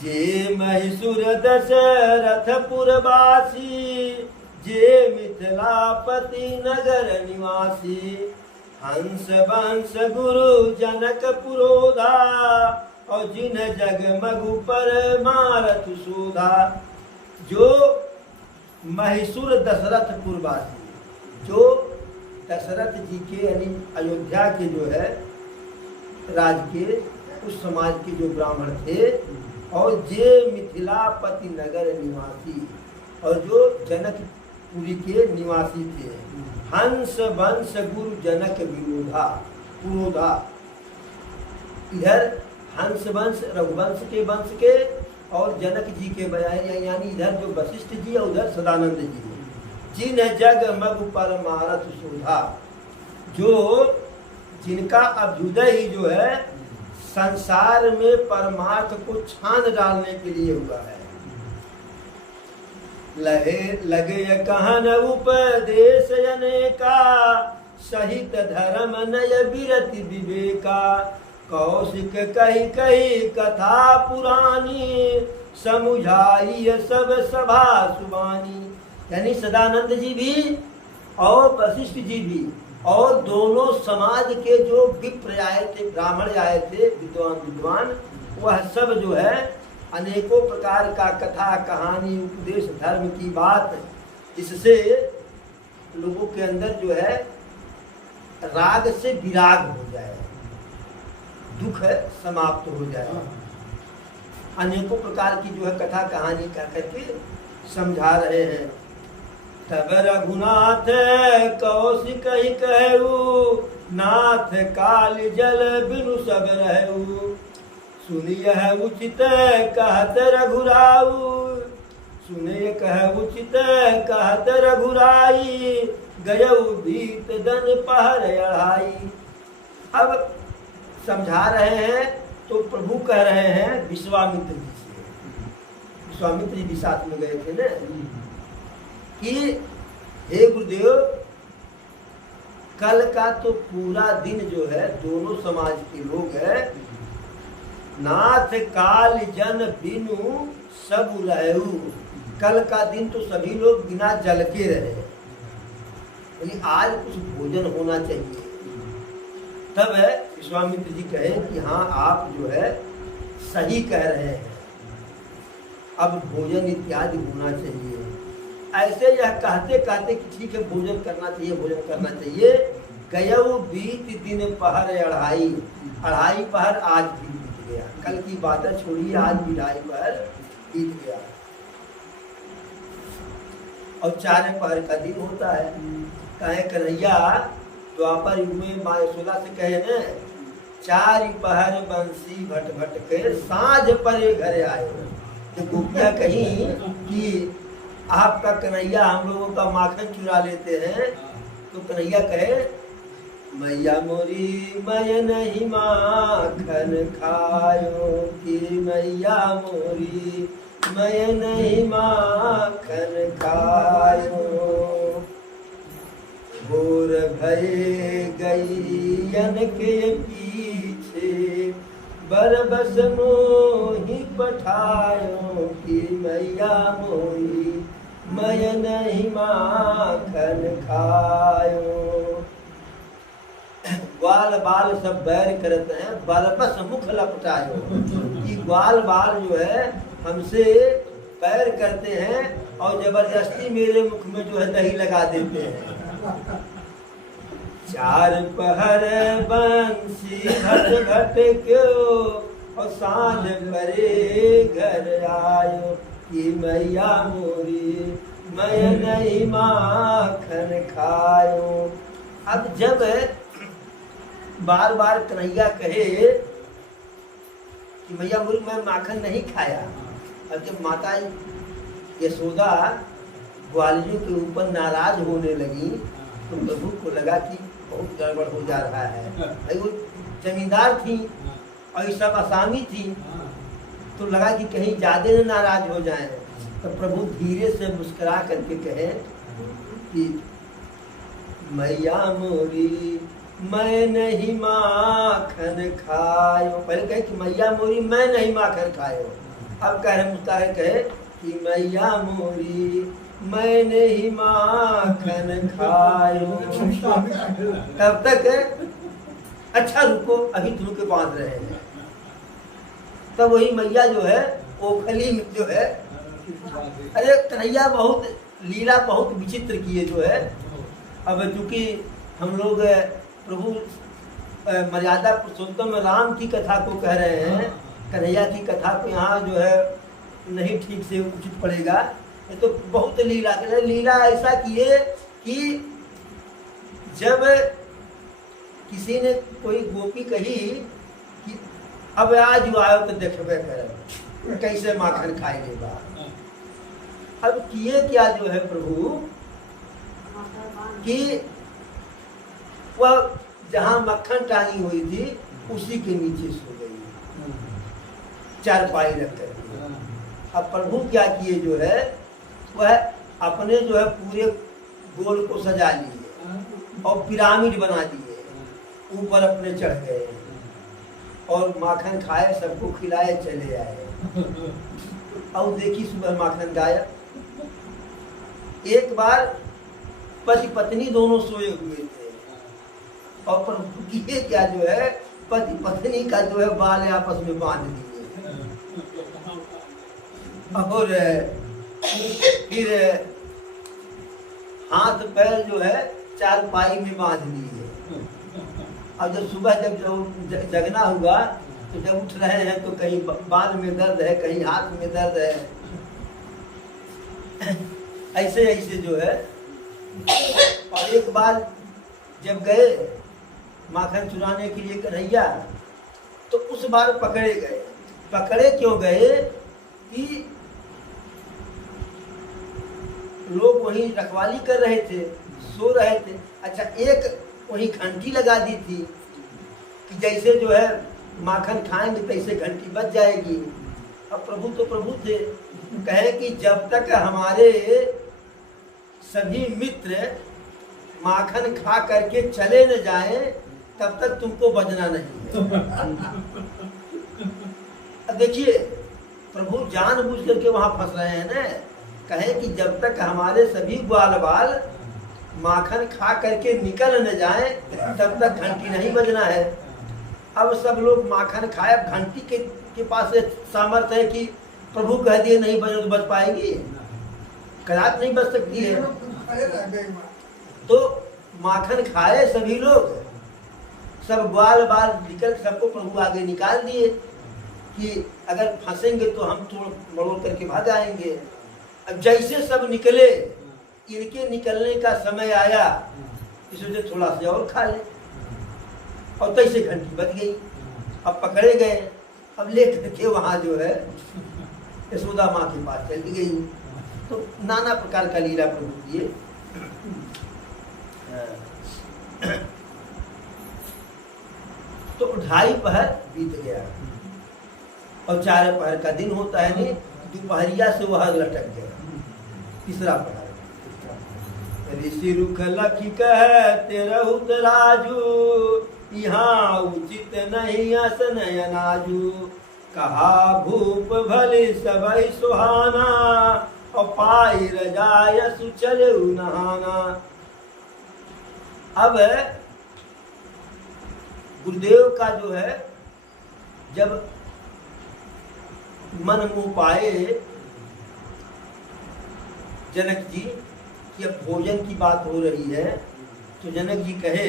जे महिषुर दशरथपुरवासी, जे मिथिलापति नगर निवासी, हंस वंश गुरु जनक पुरोधा, और जिन जगमगु पर मारत सुधा। जो महिषुर दशरथपुरवासी, जो दशरथ जी के यानी अयोध्या के जो है राज के उस समाज के जो ब्राह्मण थे, और जे मिथिलापति नगर निवासी, और जो जनकपुरी के निवासी थे। हंस वंश गुरु जनक विरोधा पुरोधा, इधर हंस वंश रघुवंश के वंश के और जनक जी के बजाय, यानी इधर जो वशिष्ठ जी और उधर सदानंद जी। जिन जग मग पर मारत सुधा, जो जिनका अभ्युदय ही जो है संसार में परमार्थ को छान डालने के लिए हुआ है। लगे कहन उपदेश अनेका, सहित धर्म नय विरति विवेका। कौशिक कही कही कथा पुरानी, समुझाई सब सभा सुबानी। यानी सदानंद जी भी और वशिष्ठ जी भी, और दोनों समाज के जो विप्र आए थे, ब्राह्मण आए थे, विद्वान, वह सब जो है अनेकों प्रकार का कथा कहानी उपदेश धर्म की बात, जिससे लोगों के अंदर जो है राग से विराग हो जाए, दुख समाप्त हो जाए। अनेकों प्रकार की जो है कथा कहानी कह करके समझा रहे हैं। तब रघुनाथ कौशिक ही कहू, नाथ काल जल बिनु सब रहू। सुनिय है उचित कहत रघुराऊ, सुनिय कह उचित कहत रघुराई, गयऊ भीत दन पहर अढ़ाई। अब समझा रहे हैं तो प्रभु कह रहे हैं विश्वामित्र जी से, विश्वामित्र जी भी साथ में गए थे ना, कि हे गुरुदेव कल का तो पूरा दिन जो है दोनों समाज के लोग है, नाथ काल जन बिनु सब रहू, कल का दिन तो सभी लोग बिना जल के रहे, यानी आज कुछ भोजन होना चाहिए। तब विश्वामित्र जी कहे कि हाँ आप जो है सही कह रहे हैं, अब भोजन इत्यादि होना चाहिए। ऐसे यह कहते कहते कि ठीक है भोजन करना चाहिए, भोजन करना चाहिए। गयऊ बीत दिन पहर अढ़ाई, अढ़ाई पहर आज भी बीत गया, कल की बातें छोड़िए आज भी ढाई पहर बीत गया। और 4 पहर का दिन होता है। कहे कन्हैया द्वापर युग में माँ यशोदा से कहे न, 4 पहर बंसी भट भट के साँझ परे घर आए। तो गोपियाँ कहीं कि आपका कन्हैया हम लोगों का माखन चुरा लेते हैं, तो कन्हैया कहे मैया मोरी मैं नहीं माखन खायो, कि मैया मोरी मैं नहीं माखन खायो, भोर भये गैयन के पीछे बरबस मोहि पठायो, कि मैया मोरी मैं नहीं माखन खायो। ग्वाल बाल सब बैर करते हैं, बरबस मुख लपटायो, कि ग्वाल बाल जो है हमसे पैर करते हैं और जबरदस्ती मेरे मुख में जो है दही लगा देते हैं। 4 पहर बंसी घट घट क्यों, और सांझ परे घर आयो, कि मैया मोरी मैं नहीं माखन खायो। अब जब बार बार कन्हैया कहे कि मैया मोरी मैं माखन नहीं खाया, और जब माता यशोदा ग्वालियों के ऊपर नाराज होने लगी, तो प्रभु को लगा कि बहुत गड़बड़ हो जा रहा है। भाई वो जमींदार थी और ये सब आसामी थी, तो लगा कि कहीं ज्यादा न नाराज हो जाए। तो प्रभु धीरे से मुस्कुरा करके कहे कि मैया मोरी मैं नहीं माखन खायो। पहले कहे कि मैया मोरी मैं नहीं माखन खायो, अब कह रहे मुस्कुरा कहे कि मैया मोरी मैं नहीं माखन खायो। तब तक अच्छा रुको, अभी तुम के बांध रहे हैं। तब वही मैया जो है ओखली में जो है, अरे कन्हैया बहुत लीला बहुत विचित्र किए जो है। अब चूंकि हम लोग प्रभु मर्यादा पुरुषोत्तम राम की कथा को कह रहे हैं, कन्हैया की कथा को यहाँ जो है नहीं ठीक से उचित पड़ेगा। ये तो बहुत लीला, लीला ऐसा किए कि जब किसी ने कोई गोपी कही कि अब आज आयो तो देखबे कर कैसे माखन खाएंगे बा। अब किए क्या जो है प्रभु कि वह जहाँ मक्खन टांगी हुई थी उसी के नीचे सो गई, चारपाई रख कर। अब प्रभु क्या किए जो है वह अपने जो है पूरे गोल को सजा लिए और पिरामिड बना दिए, ऊपर अपने चढ़ गए और माखन खाए, सबको खिलाए, चले आए। और देखी सुबह माखन गायब। एक बार पति पत्नी दोनों सोए हुए थे और प्रभु किए क्या जो है पति पत्नी का जो है बाल आपस में बांध दिए और फिर हाथ पैर जो है चारपाई में बांध दिए। और जब सुबह जब जगना हुआ तो जब उठ रहे हैं तो कहीं बाल में दर्द है, कहीं हाथ में दर्द है, ऐसे ऐसे जो है। और एक बार जब गए माखन चुराने के लिए कन्हैया तो उस बार पकड़े गए पकड़े क्यों गए कि लोग वहीं रखवाली कर रहे थे, सो रहे थे। अच्छा, एक वहीं घंटी लगा दी थी कि जैसे जो है माखन खाएंगे तैसे घंटी बज जाएगी। अब प्रभु तो प्रभु थे, कहे कि जब तक हमारे सभी मित्र माखन खा करके चले न जाएं तब तक तुमको बजना नहीं है। अब देखिए प्रभु जानबूझ करके वहां फंस रहे हैं ना। कहे कि जब तक हमारे सभी ग्वाल बाल माखन खा करके निकल न जाए तब तक घंटी नहीं बजना है। अब सब लोग माखन खाए, अब घंटी के पास सामर्थ्य है कि प्रभु कह दिए नहीं बजे तो बच पाएगी, कदाच नहीं बच सकती है। तो माखन खाए सभी लोग, सब ग्वाल बाल निकल सबको प्रभु आगे निकाल दिए कि अगर फंसेंगे तो हम तोड़ मरोड़ करके भाग आएंगे। अब जैसे सब निकले, इनके निकलने का समय आया, इस वजह थोड़ा सा और खा ले, और तैसे घंटी बज गई। अब पकड़े गए, अब ले करके वहां जो है यशोदा माँ के पास चली गई। तो नाना प्रकार का लीला प्रभु किए। तो 2:30 पहर बीत गया और 4 पहर का दिन होता है, नहीं दोपहरिया से वह लटक गया। 3रा पहर ऋषि रुख लखी कहते रहुत राजू, यहाँ उचित नहीं असन अनाजू। कहा भूप भले सबई सुहाना, और पाई रजाय सुचल नहाना। अब गुरुदेव का जो है जब मन मुँह पाए जनक जी कि अब भोजन की बात हो रही है, तो जनक जी कहे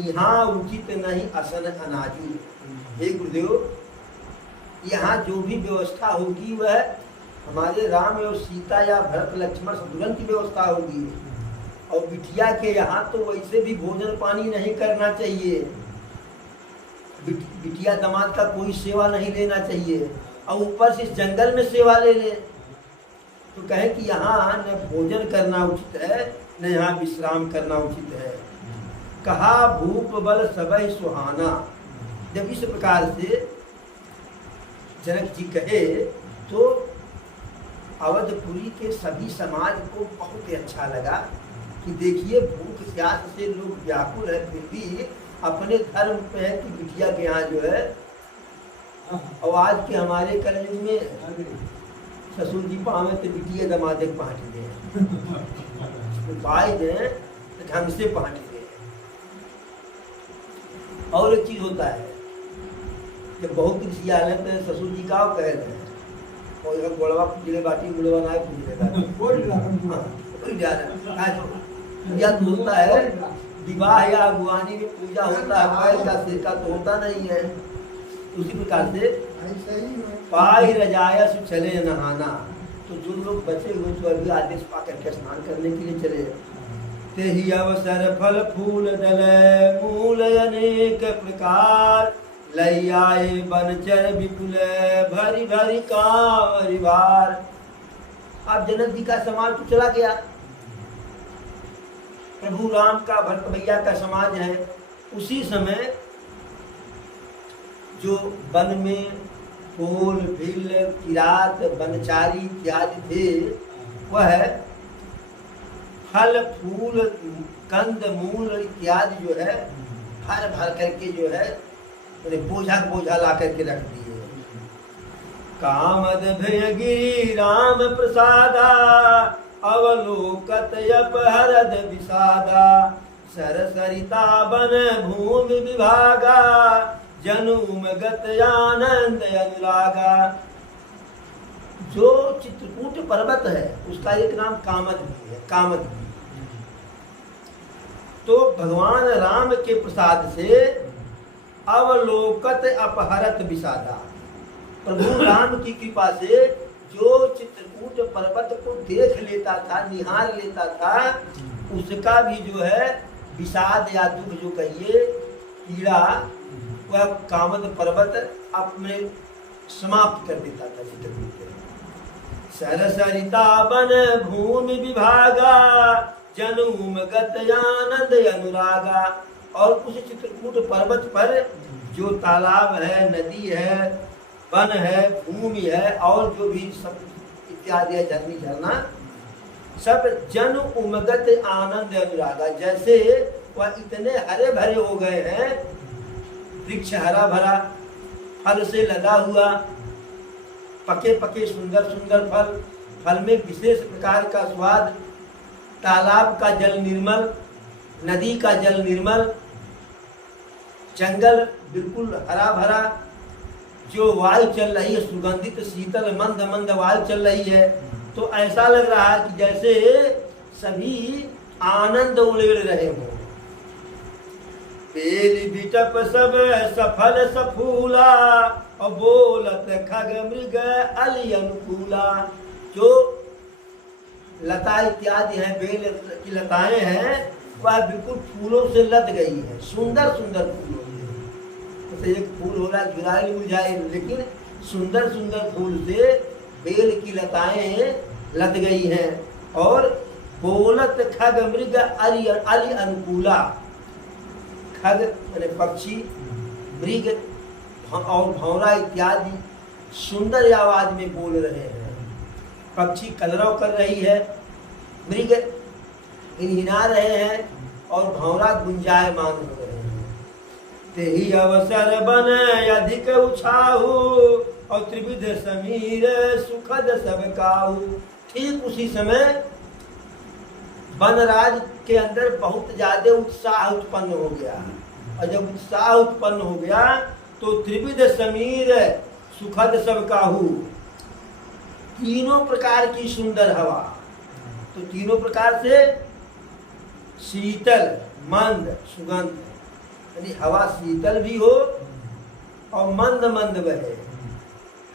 यहाँ उचित नहीं असन अनाजू। हे गुरुदेव, यहाँ जो भी व्यवस्था होगी वह हमारे राम और सीता या भरत लक्ष्मण शत्रुघ्न की व्यवस्था होगी, और बिटिया के यहाँ तो वैसे भी भोजन पानी नहीं करना चाहिए। बिटिया दामाद का कोई सेवा नहीं लेना चाहिए, और ऊपर से इस जंगल में सेवा ले ले। तो कहे कि यहाँ न भोजन करना उचित है, न यहाँ विश्राम करना उचित है। कहा भूप बल सबई सुहाना। जब इस प्रकार से जनक जी कहे तो अवधपुरी के सभी समाज को बहुत ही अच्छा लगा कि देखिए भूख प्यास से लोग व्याकुल है, फिर भी अपने धर्म पे है कि बिटिया के यहाँ जो है। और आज के हमारे कलयुग में ससुर जी पावे तो बिटिया दमादे पहाटी दे, पाए दे ढंग से पहाटी दे। और एक चीज होता है जब बहुत ऋषियालय में ससुर जी का कह रहे हैं और जब गोड़वा पूजले बाटी गुड़वा ना पूजा तो होता है, विवाह या अगुवानी में पूजा होता है, पैर का सिरका तो होता नहीं है। उसी प्रकार से पाई रजाया से चले नहाना। तो जो लोग बचे हुए तो अभी आदेश पा करके स्नान करने के लिए चले। ते ही अवसर फल फूल दल मूल अनेक प्रकार, लई आए बनचर विपुल भरी भरी कांवरी भार। अब जनक जी का समाज तो चला गया, प्रभु राम का भरत भैया का समाज है। उसी समय जो वन में फूल भील किरात बनचारी इत्यादि थे, वह फल फूल कंद मूल इत्यादि जो है भर भर करके जो है बोझा बोझा ला करके रख दिए। कामद भयगिरी राम प्रसादा, अवलोकत अपहरद विषादा। सरसरिता बन भूमि विभागा, जनुम गत आनंद अनुरागा। जो चित्रकूट पर्वत है उसका एक नाम कामद भी है, कामद भी। तो भगवान राम के प्रसाद से अवलोकत अपहरत विषादा, प्रभु राम की कृपा से जो चित्रकूट पर्वत को देख लेता था, निहार लेता था, उसका भी जो है विषाद या दुख जो कहिए पीड़ा, वह कामद पर्वत अपने समाप्त कर देता था चित्रकूट। सरसरिता बन भूमि विभागा, जनुम गत आनंद अनुरागा। और उस चित्रकूट पर्वत पर जो तालाब है, नदी है, वन है, भूमि है और जो भी सब इत्यादि है, झरनी झरना, सब जन उमगत आनंद अनुरागा। जैसे वह इतने हरे भरे हो गए हैं, वृक्ष हरा भरा, फल से लदा हुआ, पके पके सुंदर सुंदर फल, फल में विशेष प्रकार का स्वाद, तालाब का जल निर्मल, नदी का जल निर्मल, जंगल बिल्कुल हरा भरा, जो वायु चल रही है सुगंधित शीतल मंद मंद वायु चल रही है, तो ऐसा लग रहा है कि जैसे सभी आनंद उड़ेड़ रहे हों। बेल बिटप सब सफल सफूला, और बोलत खग मृग अली अनुकूला। जो लता इत्यादि है, बेल की लताएं हैं, वह बिल्कुल फूलों से लद गई है, सुंदर सुंदर फूलों से। तो एक फूल हो रहा है जुड़ाई मुरझाए, लेकिन सुंदर सुंदर फूल से बेल की लताएं लद गई हैं। और बोलत खग मृग अली अली अनुकूला, खग यानी पक्षी, मृग और भौरा इत्यादि सुंदर आवाज में बोल रहे हैं। पक्षी कलरव कर रही है, मृग हिनहिना रहे हैं और भौरा गुंजायमान हो रहे हैं। तेहि अवसर बन अधिक उछाहु, और त्रिविध समीर सुखद सब काहू। ठीक उसी समय वनराज के अंदर बहुत ज्यादा उत्साह उत्पन्न हो गया, और जब उत्साह उत्पन्न हो गया तो त्रिविध समीर सुखद सब काहू, तीनों प्रकार की सुंदर हवा। तो तीनों प्रकार से शीतल मंद सुगंध, यानी हवा शीतल भी हो और मंद मंद बहे।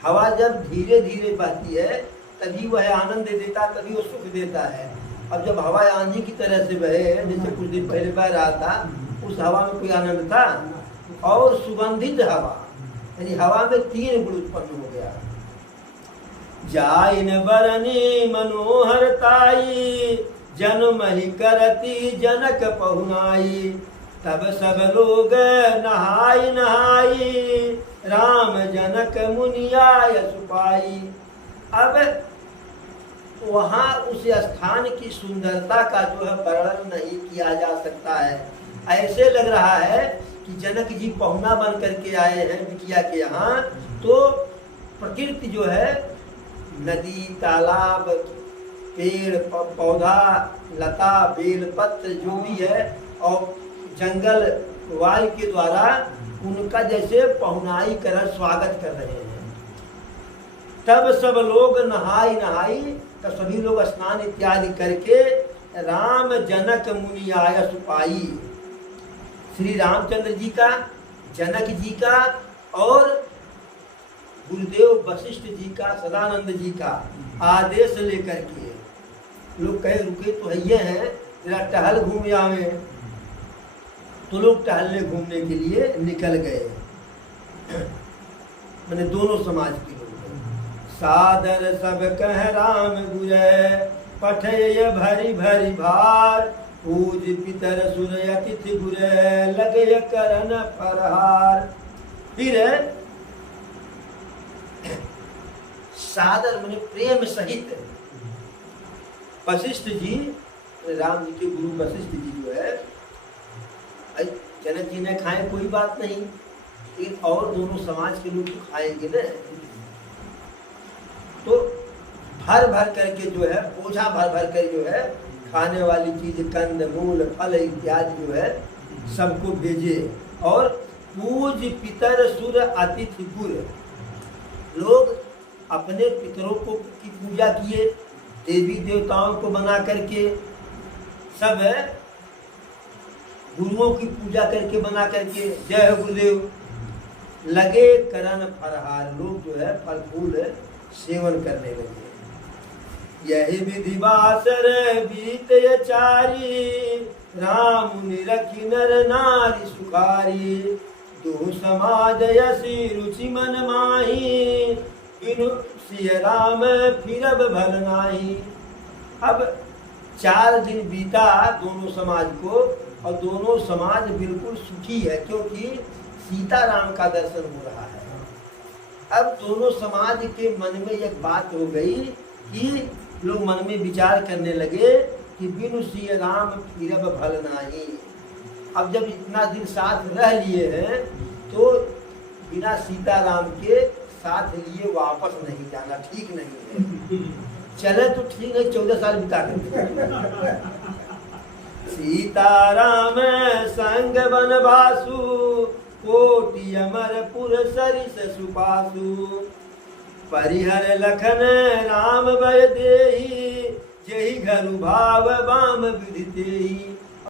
हवा जब धीरे धीरे बहती है तभी वह आनंद देता, तभी वो सुख देता है। अब जब हवा आंधी की तरह से बहे, जैसे कुछ दिन पहले बह रहा था, उस हवा में कोई आनंद था? और सुगंधित हवा, यानी हवा में तीन गुण उत्पन्न हो गया। जाइन बरनी मनोहरताई, जन्महि करती जनक पहुनाई। तब सब लोग नहाई नहाई, राम जनक मुनियाय सुपाई। अब वहाँ उस स्थान की सुंदरता का जो है वर्णन नहीं किया जा सकता है। ऐसे लग रहा है कि जनक जी पहुना बन करके आए हैं बिटिया के यहाँ। तो प्रकृति जो है, नदी, तालाब, पेड़ पौधा, लता, बेल पत्र जो भी है, और जंगल वायु के द्वारा उनका जैसे पहुनाई कर स्वागत कर रहे हैं। तब सब लोग नहाई नहाई, तब सभी लोग स्नान इत्यादि करके राम जनक मुनि आय सुपाई। श्री रामचंद्र जी का, जनक जी का और गुरुदेव वशिष्ठ जी का, सदानंद जी का आदेश लेकर के लोग कहे रुके तो ये हैं, जरा टहल घूम आवे। तो लोग टहलने घूमने के लिए निकल गए, मैंने दोनों समाज के लोग। सादर सब कह राम गुरै, पठय भरी भरी भार। पूज पितर सुर अतिथि गुरै, लगे करन फरहार। फिर सादर मैंने प्रेम सहित वशिष्ठ जी, राम जी के गुरु वशिष्ठ जी जो है, जनक जी ने खाए कोई बात नहीं, लेकिन और दोनों समाज के लोग तो खाएंगे ना। तो भर भर करके जो है, बोझा भर भर कर जो है खाने वाली चीज, कंद मूल फल इत्यादि जो है सबको भेजे। और पूज पितर सुर अतिथि गुर, लोग अपने पितरों को की पूजा किए, देवी देवताओं को बना करके, सब है गुरुओं की पूजा करके बना करके, जय गुरुदेव। लगे करन फरहार, लोग जो है फल फूल सेवन करने लगे। यही विधि बासर बीत चारी, राम निरखी नर नारी सुखारी। तू समाज यसी रुचि मन माही, बिनु सिय राम फिरब भल नाही। अब 4 दिन बीता दोनों समाज को, और दोनों समाज बिल्कुल सुखी है, क्योंकि सीताराम का दर्शन हो रहा है। अब दोनों समाज के मन में एक बात हो गई कि लोग मन में विचार करने लगे कि बिनु सिय राम फिरब भल नाही। अब जब इतना दिन साथ रह लिए हैं तो बिना सीताराम के साथ लिए वापस नहीं जाना ठीक नहीं है। चले तो ठीक है, 14 साल बिता कर सीताराम संग बनवासु, कोटि अमरपुर सरिस सुपासु। परिहर लखन राम बय देहि, जेहि घरु भाव बाम विधि तेहि।